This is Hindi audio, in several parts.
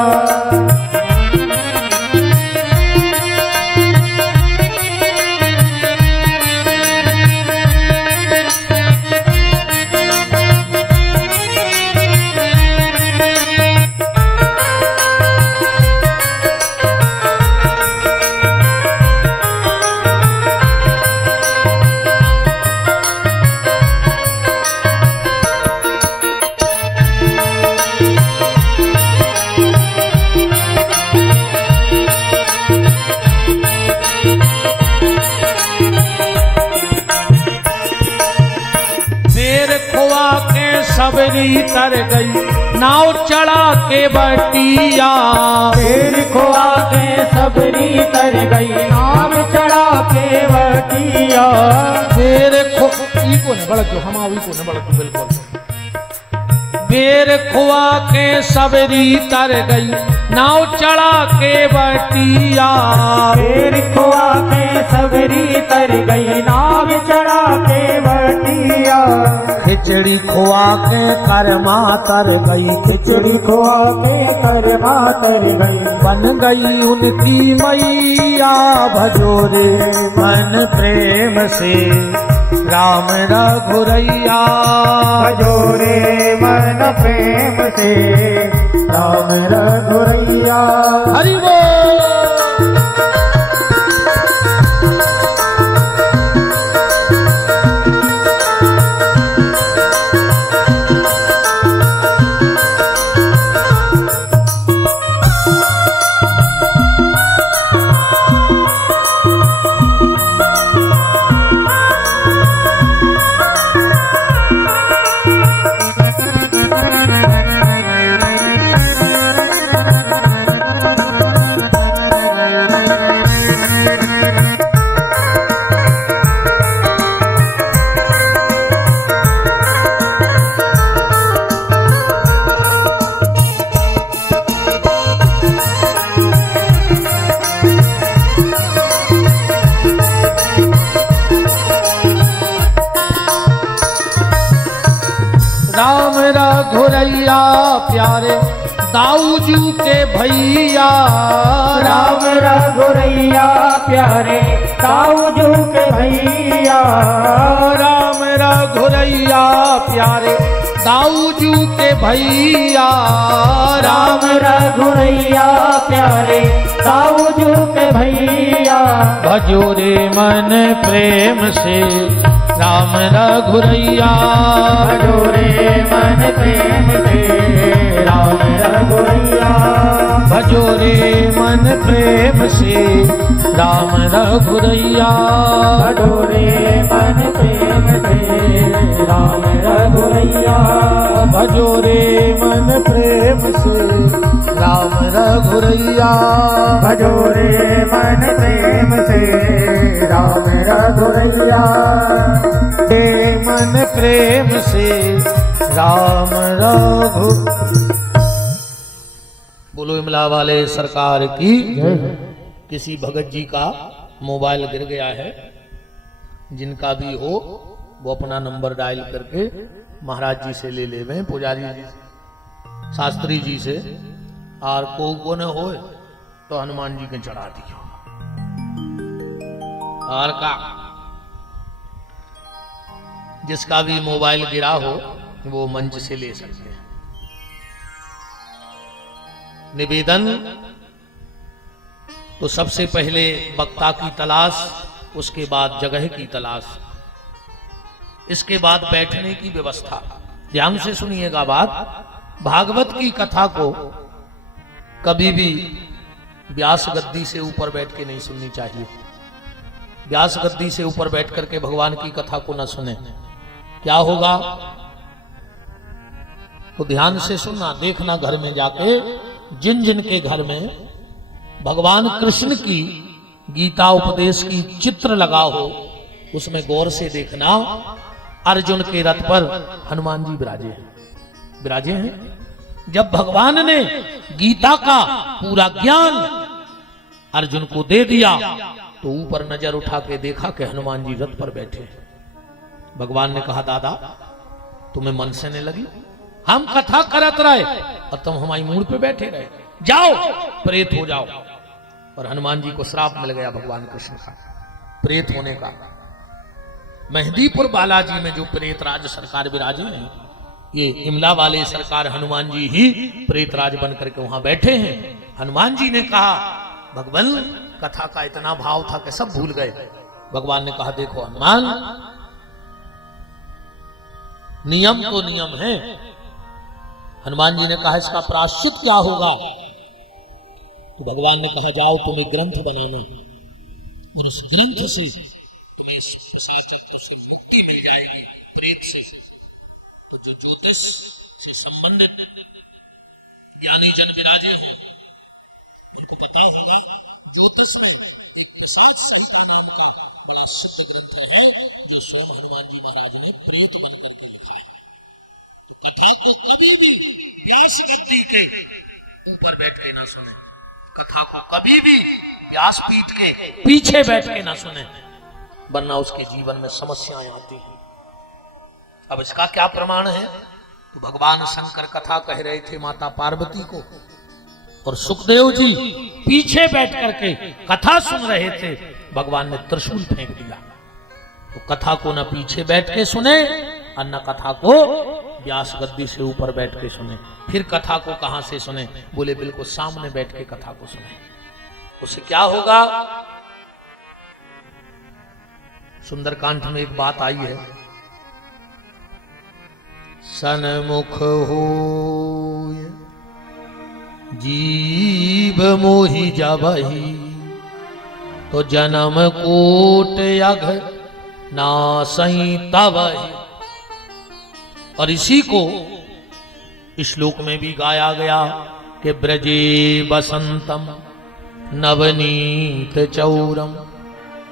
भजोरिया। सबरी तर गई नाव चढ़ा के बटिया। शेर खोआ के सबरी तर गई नाव चढ़ा के बटिया। बेर खो ई को न बड़क जो हम आवी को न बड़क बिल्कुल। बेर खोआ के सबरी तर गई नाव चढ़ा के बटिया। बेर खोआ के सबरी तर गई नाव चढ़ा के बटिया। खिचड़ी खोआ के करमा तर गई। खिचड़ी खोआ के करमा तर गई। बन गई उनकी मैया भजोरे मन प्रेम से राम रघुरैया। भजोरे मन प्रेम से राम रघुरैया। हरि बोल। राम रघुरैया प्यारे दाऊजू के भैया। राम रघुरैया प्यारे दाऊजू के भैया। राम रघुरैया प्यारे दाऊजू के भैया। राम रघुरैया प्यारे दाऊजू के भैया। भजोरे मन प्रेम से राम रघुरैया। भजोरे मन प्रेम से राम रघुरैया। भजोरे मन प्रेम से राम रघुरैया। भजोरे मन प्रेम से राम रघुरैया। भजोरे मन प्रेम से राम रघुरैया। भजोरे मन प्रेम से राम रघुरैया। दे मन प्रेम से राम रघु। बोलो इमला वाले सरकार की। किसी भगत जी का मोबाइल गिर गया है, जिनका भी हो वो अपना नंबर डायल करके महाराज जी से ले लेवे, पुजारी जी शास्त्री जी से, और को न हो तो हनुमान जी के चढ़ा दियो। और का जिसका भी मोबाइल गिरा हो वो मंच से ले सकते हैं। निवेदन तो सबसे पहले वक्ता की तलाश, उसके बाद जगह की तलाश, इसके बाद बैठने की व्यवस्था। ध्यान से सुनिएगा बात। भागवत की कथा को कभी भी व्यास गद्दी से ऊपर बैठ के नहीं सुननी चाहिए। व्यास गद्दी से ऊपर बैठ करके भगवान की कथा को न सुने, क्या होगा? तो ध्यान से सुनना, देखना घर में जाके, जिन जिन के घर में भगवान कृष्ण की गीता उपदेश की चित्र लगा हो, उसमें गौर से देखना। अर्जुन के रथ पर हनुमान जी विराजे हैं। जब भगवान ने गीता का पूरा ज्ञान अर्जुन को दे दिया तो ऊपर नजर उठा के देखा कि हनुमान जी रथ पर बैठे हैं। भगवान ने कहा, दादा तुम्हें मन से नहीं लगी? हम कथा करत रहे और तुम हमारी मूड पे बैठे रहे। जाओ प्रेत हो जाओ। और हनुमान जी को श्राप मिल गया भगवान कृष्ण का प्रेत होने का। मेहंदीपुर बालाजी में जो प्रेतराज सरकार विराजे हैं, ये इमला वाले सरकार हनुमान जी ही प्रेतराज बन करके वहां बैठे हैं। हनुमान जी ने कहा भगवान कथा का इतना भाव था कि सब भूल गए। भगवान ने कहा देखो हनुमान, नियम तो नियम है। हनुमान जी ने कहा इसका प्रायश्चित क्या होगा? तो भगवान ने कहा जाओ तुम एक ग्रंथ बनाना और उस ग्रंथ से तुम्हें मुक्ति मिल जाएगी प्रेत से। तो जो ज्योतिष से संबंधित ज्ञानी जन विराजे हैं उनको पता होगा, ज्योतिष में एक प्रसाद संहिता नाम का बड़ा सिद्ध ग्रंथ है जो स्वयं हनुमान जी महाराज ने प्रेत बन करके लिखा है। तो कथा को कभी भी व्यास गद्दी के ऊपर बैठ के ना सुने, कथा को कभी भी व्यासपीठ के पीछे बैठ के ना सुने, वरना उसके जीवन में समस्याएं आती हैं। अब इसका क्या प्रमाण है? तो भगवान शंकर कथा कह रहे थे माता पार्वती को, और सुखदेव जी पीछे बैठ करके कथा सुन रहे थे। भगवान ने त्रिशूल फेंक दिया। तो कथा को न पीछे बैठ के सुने और न कथा को व्यास गद्दी से ऊपर बैठ के सुने। फिर कथा को कहां से सुने? बोले बिल्कुल सामने बैठ के कथा को सुने। उससे क्या होगा? सुंदरकांड में एक बात आई है, सन्मुख होय जीव मोहि जबहि, तो जन्म कोट यघ नासई तबहि। और इसी को इस श्लोक में भी गाया गया कि ब्रजे बसंतम नवनीत चौरम।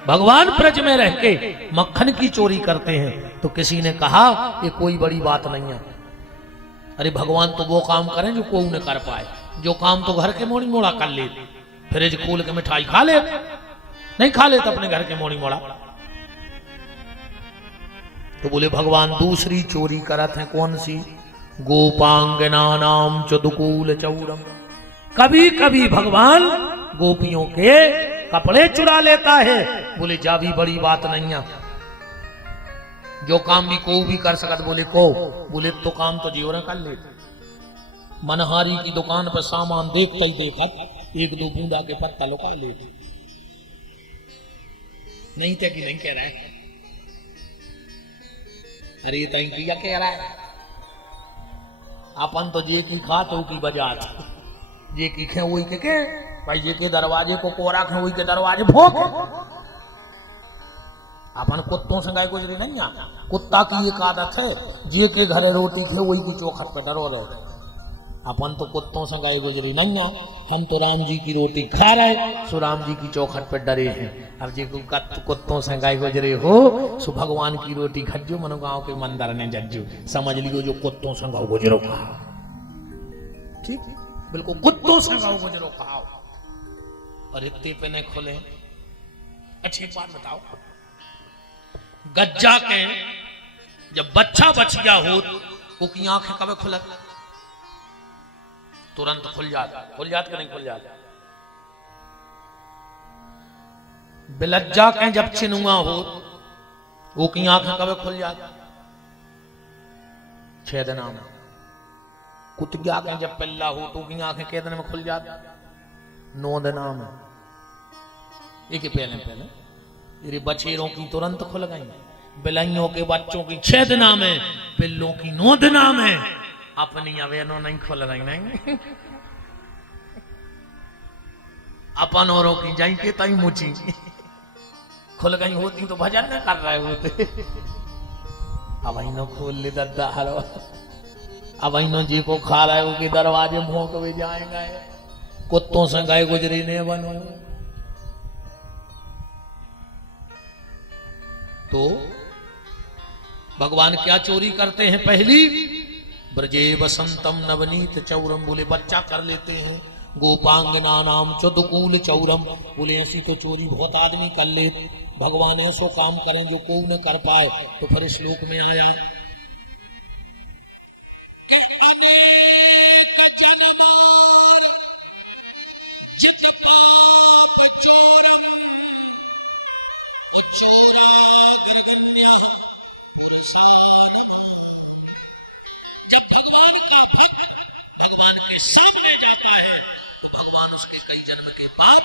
भगवान ब्रज में रह के मक्खन की चोरी करते हैं। तो किसी ने कहा ये कोई बड़ी बात नहीं है। अरे भगवान तो वो काम करें जो कोई न कर पाए। जो काम तो घर के मोड़ी मोड़ा कर ले, फ्रिज खोल के मिठाई खा ले, नहीं खा ले तो अपने घर के मोड़ी मोड़ा। तो बोले भगवान दूसरी चोरी करत है, कौन सी? गोपांगना नाम चुदकुल चौरम। कभी कभी भगवान गोपियों के कपड़े चुरा लेता है। बोले जा भी बड़ी बात नहीं है, जो काम भी को भी कर सकत। बोले को? बोले तो काम तो जीवन कर ले। मनहारी की दुकान पर सामान देखता ही देखत एक दो बूंदा के पत्ता लुका ले। नहीं थे कि नहीं कह रहा है? अरे तई किया कह रहा है? अपन तो जे की खा तो की बजात, जे की खे वही के भाई, जे के दरवाजे को कोरा खे वही के दरवाजे भोंक। अपन कुत्तों से गाय गुजरी नहीं आ। कुत्ता की एक आदत है, जे के घर रोटी खे वही की चौखट पे डरो रहे। अपन तो कुत्तों से गाय गुजरी नहीं आ। हम तो राम जी की रोटी खा रहे, सो राम जी की चौखट पे डरे हैं। अब जे कुत्तों से गाय गुजरे हो सो भगवान की रोटी खज्जो मनो गांव के मंदिर ने जज्जो। समझ लियो जो कुत्तों से गाँव गुजरो खाओ। ठीक, बिल्कुल कुत्तों से गाँव गुजरो खाओ। और इतने पे ने खोले। अच्छी बात बताओ, गज्जा के जब बच्चा बच गया हो वो की आंखें कब खुलत? तुरंत खुल जात कि नहीं खुल जात? बिलज्जा के जब चिनुआ हो वो की आंखें कब खुल जात? 6 दिन में। कुतिया के जब पल्ला हो तो की आंखें कितने दिन में खुल जात? 9 दिन में। एक पहले तेरे बछेरों की तुरंत खुल गई, बिलाइयों के बच्चों की 6 दिन में, पिल्लों की 9 दिन में। अपनी अवेनो नहीं खुल रही नहीं। अपन औरों की जाई के तई मुची खुल गई होती तो भजन न कर रहे होते। अब इनो खोल ले दद्दा हरो, अब इनो जी को खा रहे हो कि दरवाजे भोंक भी जाएंगे। कुत्तों से गाय गुजरी ने बनो। तो भगवान क्या चोरी करते हैं? पहली ब्रजे बसंतम नवनीत चौरम। बोले बच्चा कर लेते हैं। गोपांगना नाम चुदकुल चौरम। बोले ऐसी तो चोरी बहुत आदमी कर ले। भगवान ऐसो काम करें जो कोई न कर पाए। तो फिर श्लोक में आया कि अनेक जन्मार चित पाप चोरम अचोरा गिरगन्या पुरसानम। जब भगवान का भक्त भगवान के सामने जाता है तो भगवान उसके कई जन्म के बाद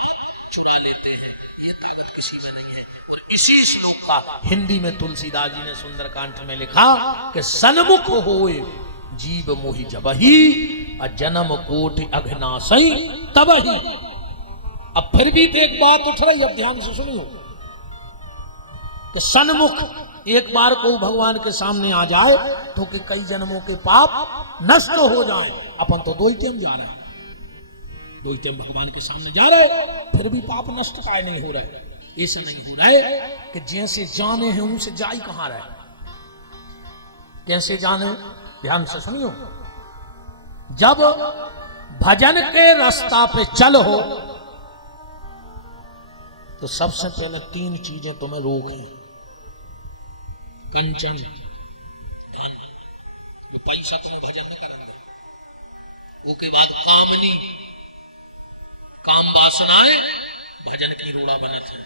छुड़ा लेते हैं। ये ताकत किसी में नहीं है। और इसी श्लोक का हिंदी में तुलसीदास जी ने सुंदरकांड में लिखा कि सन्मुख होए जीव मोहि जबहि जन्म कोटि अघनासई तबहि। अब फिर भी एक बात उठ रही, अब ध्यान से सुनियो कि सन्मुख एक बार को भगवान के सामने आ जाए तो कि कई जन्मों के पाप नष्ट हो जाए। अपन तो दो ही टाइम जा रहे हैं, दो ही टाइम भगवान के सामने जा रहे, फिर भी पाप नष्ट काय नहीं हो रहे। ऐसे नहीं हो रहे कि जैसे जाने हैं उनसे जा ही कहां रहे। कैसे जाने, ध्यान से सुनियो। जब भजन के रास्ता पे चल हो तो सबसे पहले तीन चीजें तुम्हें रोक है। कंचन धन, पैसा तुम्हें भजन में करेंगे। उसके बाद कामनी, काम वासनाएं भजन की रोड़ा बने थे।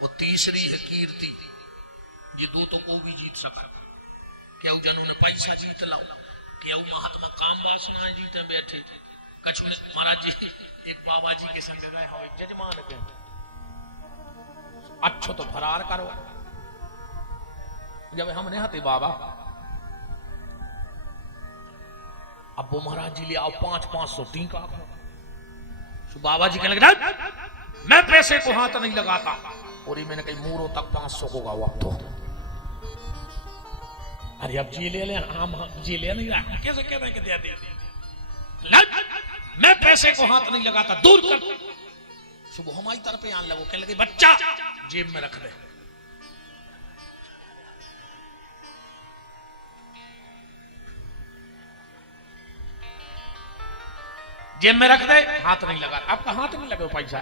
और तीसरी है कीर्ति, ये दो तो को भी जीत सका। क्या जनों ने पैसा जीत लाओ, क्या महात्मा काम वासनाएं जीते बैठे। कछु ने महाराज जी एक बाबा जी के संग गए हो जजमान के, अच्छो तो फरार करो। जब हमने हाथे बाबा, अब वो महाराज जी ले आओ 500 टीका। तो बाबा जी कहने लगे मैं पैसे को हाथ नहीं लगाता। और ये मैंने कही मूरो तक 500 को गाओ अब तो। अरे अब जी ले हम जी ले नहीं रहा, कैसे कहते हैं कि दे दे। मैं पैसे को हाथ नहीं लगाता, दूर कर। सुबह हमारी तरफ आने लगो, कहने लगे बच्चा जेब में रख दे। जेब में रख दे, हाथ नहीं लगा। आपका हाथ नहीं लगे पैसा,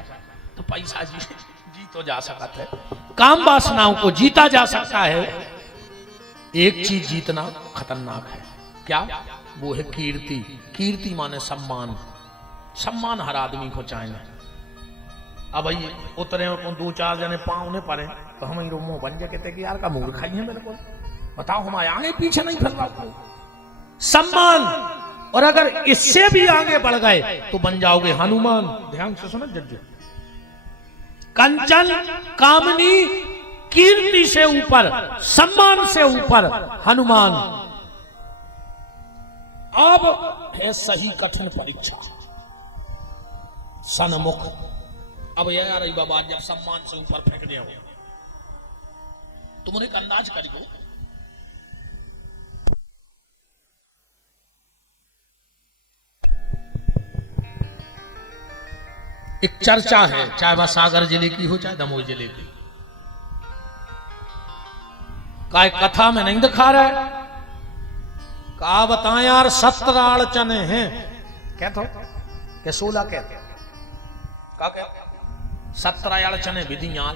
तो पैसा जी तो जा सकता है। काम वासनाओं को जीता जा सकता है। एक चीज जीतना खतरनाक है, क्या? वो है कीर्ति। कीर्ति माने सम्मान। सम्मान हर आदमी को चाहिए। अब भाई उतरे दो चार जने पाँव ने पड़े तो हम मुंह बन जाए कहते कि यार का मूर्ख है मेरे को, बताओ हम आगे पीछे नहीं फिर रहा। सम्मान, और अगर इससे भी आगे बढ़ गए तो बन जाओगे हनुमान। ध्यान से सुनो जज्जू। कंचन, कामनी, कीर्ति से ऊपर, सम्मान से ऊपर हनुमान। अब है सही कठिन परीक्षा, सन्मुख। अब यार बाबा जब सम्मान से ऊपर फेंक दिया तुम एक अंदाज करियो, एक चर्चा है, चाहे वह सागर जिले की हो चाहे दमोह जिले की, काय कथा में नहीं दिखा रहा है। कहा बताएं यार 17 अड़चने हैं, क्या तो क्या 16 कहते क्या 17 अड़चने विधियां,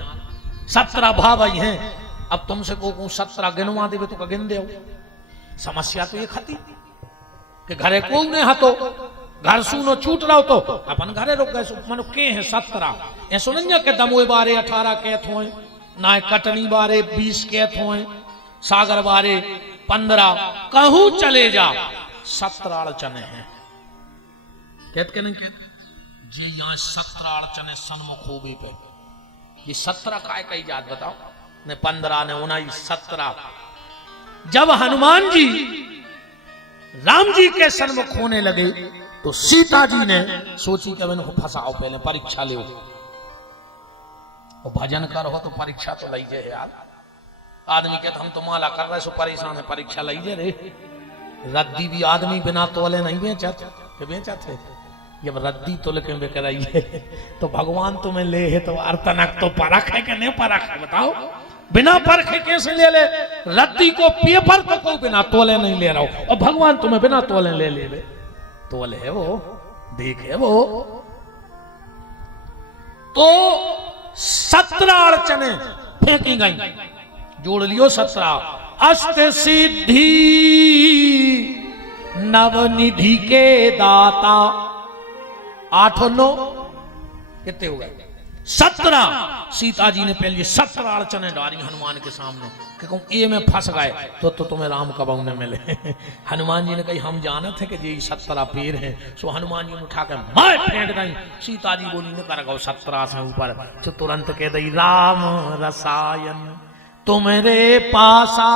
17 भाव आई हैं। अब तुमसे को 17 गिनवा देवे तो गिन दे। समस्या तो ये खती कि घरे को ने हतो, घर सुनो छूट रहो तो अपन घरे रुक गए। मनो के हैं 17, ऐसो नहीं के दमोह बारे 18 कहत हो, ना कटनी बारे 20 कहत हो, सागर बारे 15, कहूं चले जा 17 अड़चने हैं। कहते के नहीं कहते जी यहाँ 17 अड़चने सन्मुख हो गई पे। ये 17 काय कही जात बताओ, ने 15 ने 19 17। जब हनुमान जी राम जी के सन्मुख होने लगे तो सीता जी ने सोची कि मैंने फंसाओ, पहले परीक्षा ले। भजन करो तो परीक्षा तो लीजिए यार। आदमी कहता हम तो माला कर रहे सो परेशान है, परीक्षा लीजिए रे। रद्दी भी आदमी बिना तोले नहीं बेचते। जब रद्दी तोले के कराइए तो भगवान तुम्हें ले है तो अर्तनक तो परख है कि नहीं परख है बताओ। बिना परखे कैसे ले ले? रद्दी को पेपर तो कोई बिना तोले नहीं ले रहा हो, और भगवान तुम्हें बिना तोले ले ले। तोल है वो, देख है वो। तो 17 अड़चने फेंकी गई, जोड़ लियो 17। अष्ट सिद्धि नवनिधि के दाता, 8 9 कितने हो गए? 17। सीता जी ने पहले 17 अड़चने डाली हनुमान के सामने कि कहूं ये में फंस गए तो तुम्हें राम कब न मिले। हनुमान जी ने कही हम जाने थे कि ये 17 पेड़ हैं। सो हनुमान जी ने उठा के मार फेंक गई। सीता जी बोली न कर गो 17 से ऊपर। तो तुरंत कह दई राम रसायन तुम्हारे पासा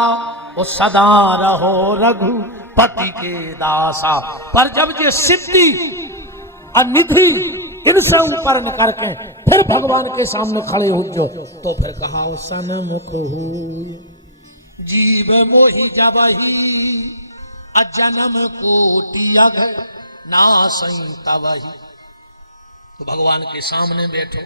वो सदा रहो रघुपति के दासा। पर जब ये सिद्धि अनिधि इनसे ऊपर न करके फिर भगवान के सामने खड़े हो जो तो फिर कहा सनमुख हो जीव मोहि जबहि अजन्म कोटि अघ नासई तबहि। तो भगवान के सामने बैठो,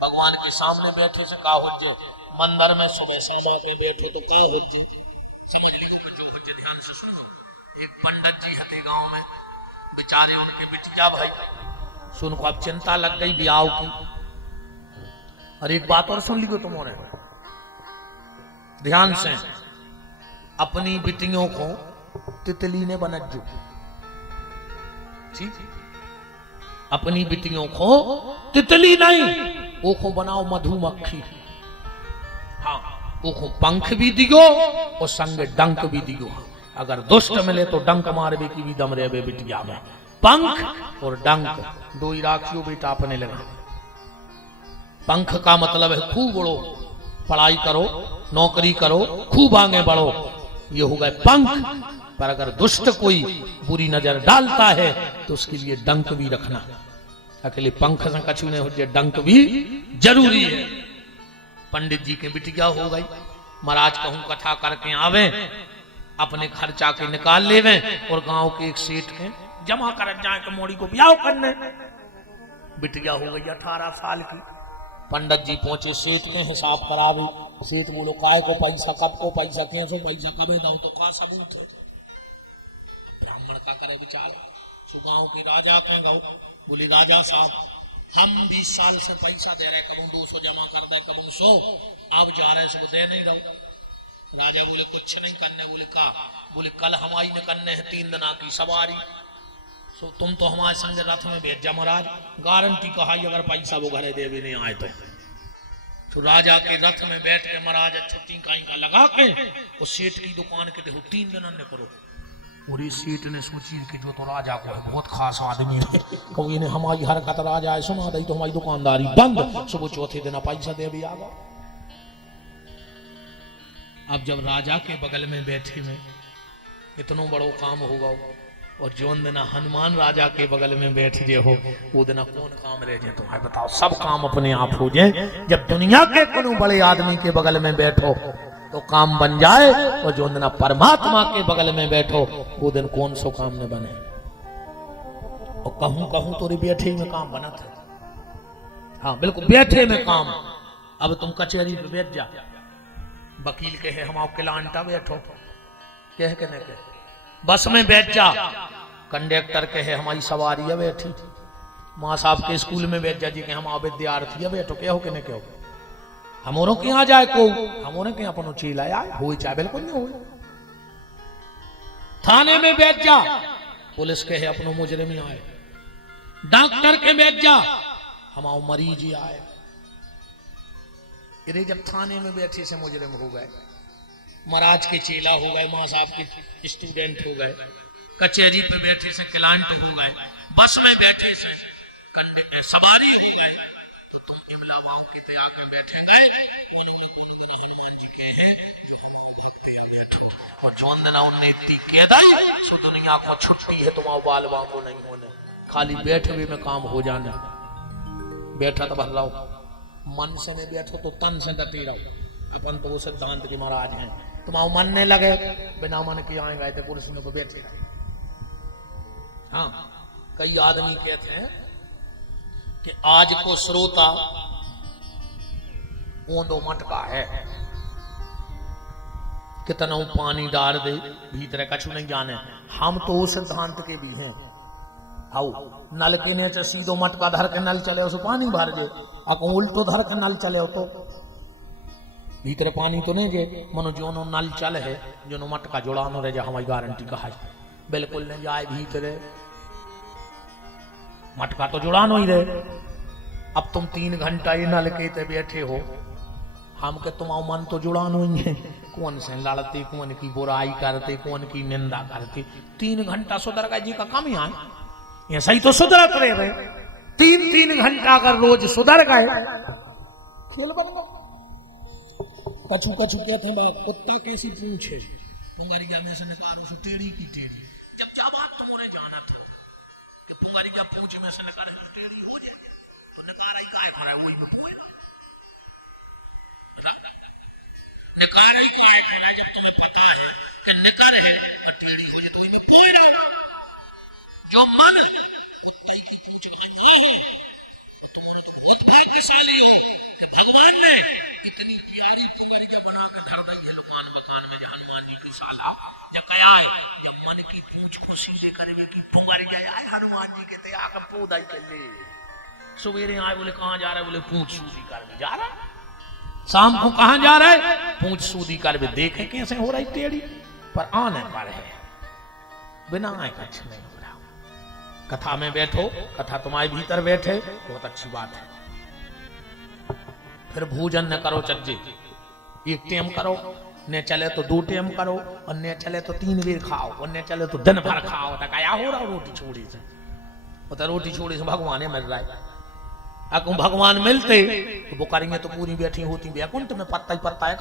भगवान के सामने बैठे से का हो जे मंदिर में सुबह शाम आके बैठो तो का हो जे समझ लो जो हो जे। ध्यान से सुनो। एक पंडित जी हते गांव में, बेचारे उनके बिटिया भाई सुन को अब चिंता लग गई ब्याह की। और एक बात और सुन लियो तुमने ध्यान से, अपनी बिटियों को तितली ने बनज्जू, ठीक, अपनी बिटियों को तितली नहीं वो को बनाओ मधुमक्खी। हाँ वो को पंख भी दियो और संग डंक भी दियो। अगर दुष्ट मिले तो डंक मारबे की भी दम रेबे बिटिया में। पंख और डंक दो ही राखियो बेटा अपने लगा। पंख का मतलब है खूब बड़ो, पढ़ाई करो, नौकरी करो, खूब आगे बढ़ो, ये हो गए पंख। पर अगर दुष्ट कोई बुरी नजर डालता है तो उसके लिए डंक भी रखना। अकेले पंख से कछु नहीं हो जाए, डंक भी जरूरी है। पंडित जी के बिटिया हो गई। महाराज कहूं कथा करके आवे, अपने खर्चा के निकाल लेवे और गांव के एक सेठ के जमा कर जाए कि मोड़ी को ब्याह करने। बिटिया हो गई 18 साल की। पंडित जी पहुंचे सेठ के, हिसाब करावे। सेठ बोलो काय को पैसा, कब को पैसा, कैसो पैसा, कबे दो तो का सबूत है। ब्राह्मण का करे विचार। सो गांव के राजा के गाँव बोली राजा साहब हम 20 साल से पैसा दे रहे, कब 200 जमा कर दे, कब 100, अब जा रहे सो दे नहीं रहो। राजा बोले कुछ नहीं करने। बोले का? बोले कल हमारी न करने है 3 दिन की सवारी। सो तुम तो हमारे संग रथ में भेज जा महाराज, गारंटी कहा अगर पैसा वो घरे दे भी नहीं आए तो राजा के रथ में बैठ के महाराज छुट्टी का लगा के वो सेठ की दुकान के देखो 3 दिन ने करो। और इस सेठ ने सोची कि जो तो राजा को है बहुत खास आदमी है, कभी ने हमारी हरकत राजा है सुना दी तो हमारी दुकानदारी बंद। सुबह चौथे दिन पैसा दे भी आगा। अब जब राजा के बगल में बैठे में इतना बड़ो काम होगा, और जो दिन हनुमान राजा के बगल में बैठ जे हो वो दिन कौन काम रह जाए तुम्हारे बताओ। सब काम अपने आप हो जाए। जब दुनिया के कोनो बड़े आदमी के बगल में बैठो तो काम बन जाए, और जो दिन परमात्मा के बगल में बैठो वो दिन कौन सो काम न बने। और कहूं कहूं तो बैठे में काम बना था। हाँ बिल्कुल बैठे में काम। अब तुम कचहरी पे बैठ जा, वकील के है हम आपके लांटा बैठो, कह के न कह। बस में बैठ जा, कंडक्टर के है हमारी सवारी है बैठी। माँ साहब के स्कूल में बैठ जा जी के हम विद्यार्थी है बैठो, कहो के न कहो। हमोरों के यहाँ जाए को हमोरे के अपन चीला यार हो चाहे बिल्कुल नहीं हो। थाने में बैठ जा, पुलिस के है अपनो मुजरिम आए। डॉक्टर के बैठ जा, हमाओ मरीज ही आए। इधर जब थाने में बैठे से मुजरिम हो गए, महाराज के चेला हो गए, माँ साहब के स्टूडेंट हो गए, कचहरी पे बैठे से क्लाइंट हो गए, बस में बैठे से सवारी हो गए, तो तुम इमलावाओं के त्याग में बैठे गए। हनुमान जी के हैं और जौन दिन उनने इतनी कह दी सो दुनिया को छुट्टी है, तुम बाल वांगो नहीं होने, खाली बैठे भी में काम हो जाने। बैठा तो भल्लाओ, मन से नहीं बैठो तो तन से डटे रहो। अपन तो वो सिद्धांत के महाराज हैं, तुम मन नहीं लगे बिना मन के आए गए थे कुर्सियों पर बैठे। हाँ कई आदमी कहते हैं कि आज को श्रोता ऊंडो मटका है, कितना पानी डाल दे भीतर कछु नहीं जाने। हम तो उस सिद्धांत के भी हैं। हाउ नल के नीचे सीधो मटका धर के नल चले उस पानी भर जे, अको उल्टो धर के नल चले तो भीतर पानी तो नहीं जे। मनो जो नल चल है जो मटका जुड़ानो रह जा, हमारी गारंटी कहा है बिल्कुल नहीं जाए भीतर। मटका तो जुड़ानो ही रहे। अब तुम 3 घंटा ये नल के ते बैठे हो, हम के तुम मन तो जुड़ानो ही है। कौन से लड़ते, कौन की बुराई करते, कौन की निंदा करते। 3 घंटा सुधर गए जी का काम ही आए, ये सही तो सुधरत रहे। 3 घंटा अगर रोज सुधर गए, खेल बन गया। कछु कछु कहते हैं कुत्ता कैसी पूंछ है, पुंगारिया में से निकालो सो टेढ़ी की टेढ़ी। जब क्या बात तुम्हारे जाना था कि पुंगारिया पूंछ में से निकाले टेढ़ी हो जाए, तो निकाल ही काय हो रहा है वही में पूए निकाल ही काय है। जब तुम्हें पता है कि निकाल है और टेढ़ी हो जाए तो इन्हें पूए ना। जो मन कुत्ते की पूंछ में है, तुम्हारे बहुत भाग्यशाली हो कि भगवान ने इतनी प्यारी पुंगरिया बना के धर दी है दुकान मकान में। हनुमान जी की साला जब कया है, जब मन की पूंछ को सीधे करवे की पुंगरिया आए हनुमान जी के तया का पौधा के ले। सवेरे आए बोले कहां जा रहे, बोले पूंछ सूदी करवे जा रहा। शाम को कहां जा रहा है, पूंछ सूदी करवे। देखे कैसे हो रही टेढ़ी, पर आने पर है बिना आए कुछ नहीं हो रहा। कथा में बैठो, कथा तुम्हारे भीतर बैठे, बहुत अच्छी बात है। फिर भोजन न करो चज्जे, 1 टाइम करो, न चले तो 2 टाइम करो, और न चले तो 3 बेर खाओ, और न चले तो दिन भर खाओ। तो क्या हो रहा रोटी छोड़ी से, वो तो रोटी छोड़ी से भगवान मिल रहा है। अगर भगवान मिलते तो वो करेंगे तो पूरी बैठी होती बैकुंठ में पत्ता ही पत्ता है।